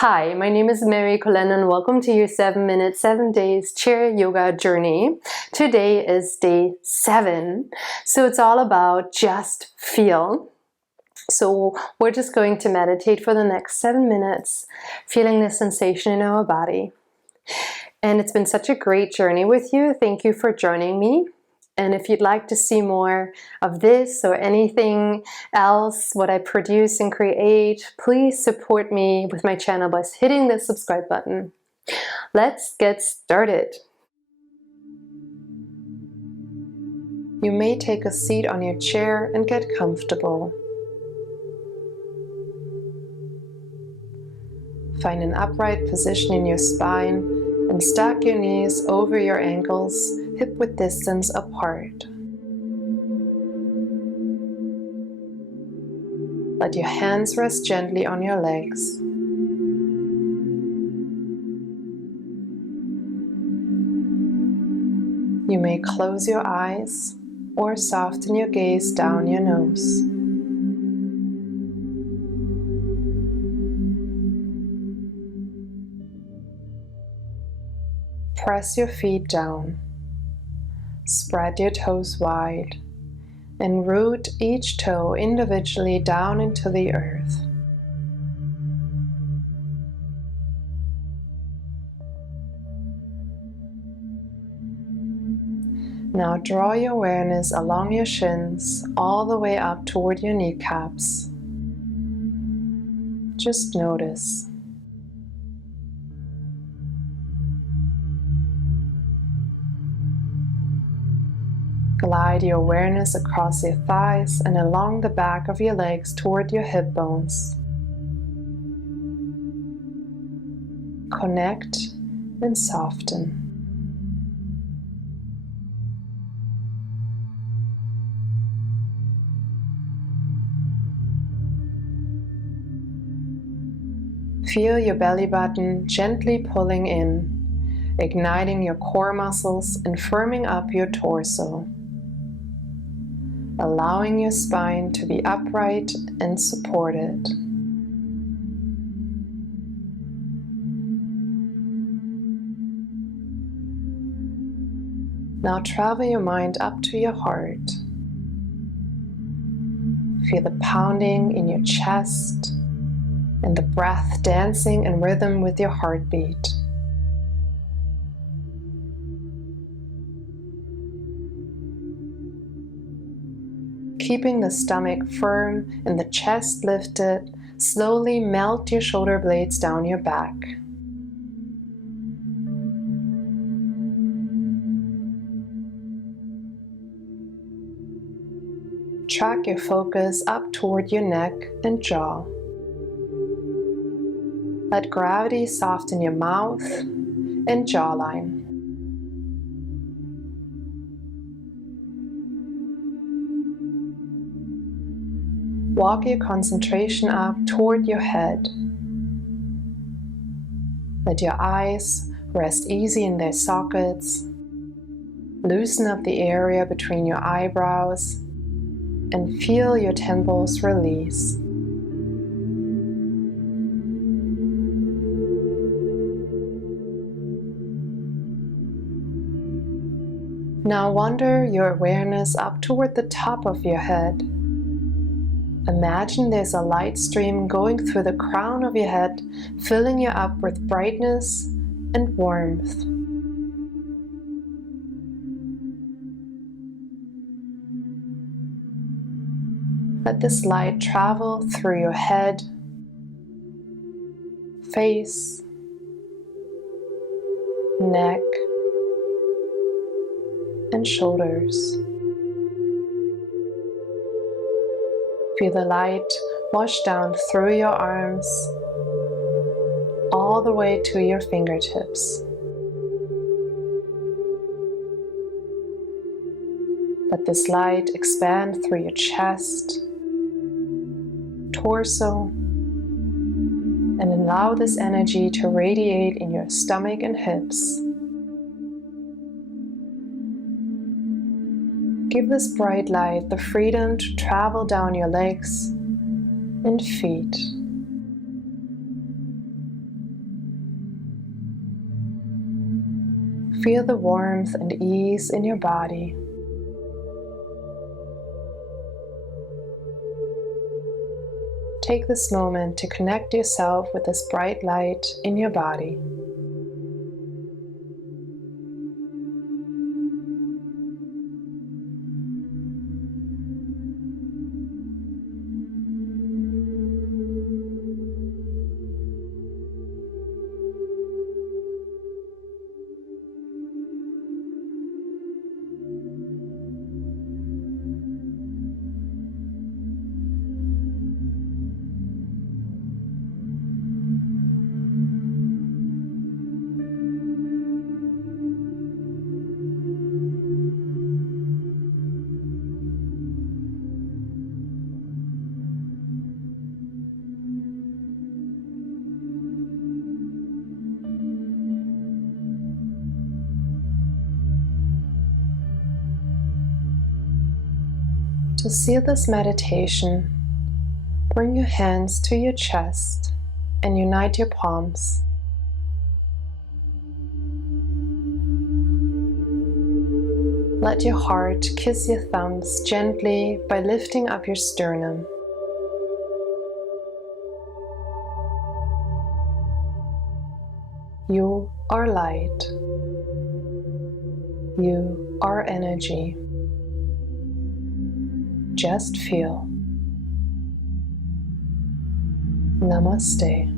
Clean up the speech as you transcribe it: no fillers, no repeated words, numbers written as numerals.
Hi, my name is Mary Collen and welcome to your 7-minute, 7 days chair yoga journey. Today is day 7, so it's all about just feel. So we're just going to meditate for the next 7 minutes, feeling the sensation in our body. And it's been such a great journey with you. Thank you for joining me. And if you'd like to see more of this or anything else, what I produce and create, please support me with my channel by hitting the subscribe button. Let's get started. You may take a seat on your chair and get comfortable. Find an upright position in your spine and stack your knees over your ankles, hip-width distance apart. Let your hands rest gently on your legs. You may close your eyes or soften your gaze down your nose. Press your feet down. Spread your toes wide and root each toe individually down into the earth. Now draw your awareness along your shins all the way up toward your kneecaps. Just notice. Glide your awareness across your thighs and along the back of your legs toward your hip bones. Connect and soften. Feel your belly button gently pulling in, igniting your core muscles and firming up your torso, allowing your spine to be upright and supported. Now travel your mind up to your heart. Feel the pounding in your chest and the breath dancing in rhythm with your heartbeat. Keeping the stomach firm and the chest lifted, slowly melt your shoulder blades down your back. Track your focus up toward your neck and jaw. Let gravity soften your mouth and jawline. Walk your concentration up toward your head. Let your eyes rest easy in their sockets. Loosen up the area between your eyebrows and feel your temples release. Now wander your awareness up toward the top of your head. Imagine there's a light stream going through the crown of your head, filling you up with brightness and warmth. Let this light travel through your head, face, neck, and shoulders. Feel the light wash down through your arms, all the way to your fingertips. Let this light expand through your chest, torso, and allow this energy to radiate in your stomach and hips. Give this bright light the freedom to travel down your legs and feet. Feel the warmth and ease in your body. Take this moment to connect yourself with this bright light in your body. To seal this meditation, bring your hands to your chest and unite your palms. Let your heart kiss your thumbs gently by lifting up your sternum. You are light. You are energy. Just feel. Namaste.